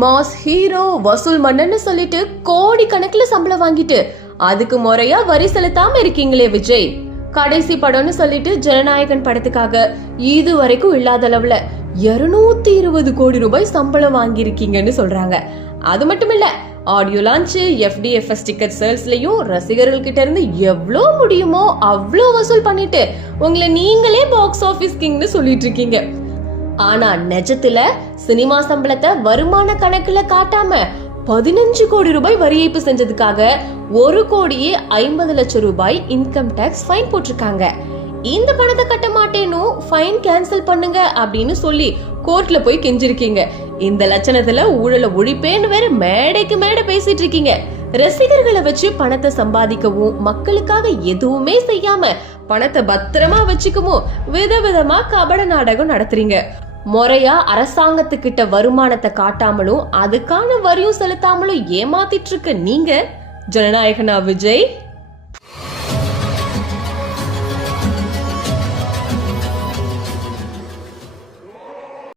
Mass hero வசூல் மன்னன்னு சொல்லிட்டு கோடி கணக்குல சம்பளம் வாங்கிட்டு அதுக்கு முறையா வரி செலுத்தாம இருக்கீங்களே விஜய். கடைசி படம்னு சொல்லிட்டு ஜனநாயகன் படத்துக்காக இது வரைக்கும் இல்லாத அளவுல 220 கோடி ரூபாய் சம்பளம் வாங்கியிருக்கீங்கன்னு சொல்றாங்க. அது மட்டும் இல்ல, ஆடியோ லான்ச், FDFS டிக்கெட் சேல்ஸ்லயும் ரசிகர்கள் கிட்ட இருந்து எவ்வளோ முடியுமோ அவ்வளோ வசூல் பண்ணிட்டு உங்களை நீங்களே பாக்ஸ் ஆபீஸ் கிங்னு சொல்லிட்டு இருக்கீங்க. ஆனா நிஜத்துல சினிமா சம்பளத்தை வருமான கணக்குல காட்டாம 15 கோடி ரூபாய் வரி ஏய்ப்பு செஞ்சதுக்காக 1,50,00,000 ரூபாய் இன்கம் டாக்ஸ் ஃபைன் போட்டிருக்காங்க. இந்த பணத்தை கட்ட மாட்டேன்னு ஃபைன் கேன்சல் பண்ணுங்க அப்படின்னு சொல்லி கோர்ட்ல போய் கெஞ்சிருக்கீங்க. இந்த லட்சணத்துல ஊழல ஒழிப்பேன்னு வேற மேடைக்கு மேடை பேசிட்டு இருக்கீங்க. ரசிகர்களை வச்சு பணத்தை சம்பாதிக்கவும் மக்களுக்காக எதுவுமே செய்யாம பணத்தை பத்திரமா வச்சுக்கவும் விதவிதமா கபட நாடகம் நடத்துறீங்க. முறையா அரசாங்கத்துக்கிட்ட வருமானத்தை காட்டாமலும் அதுக்கான வரியும் செலுத்தாமலும் ஏமாத்திட்டு இருக்க நீங்க ஜனநாயகனா விஜய்?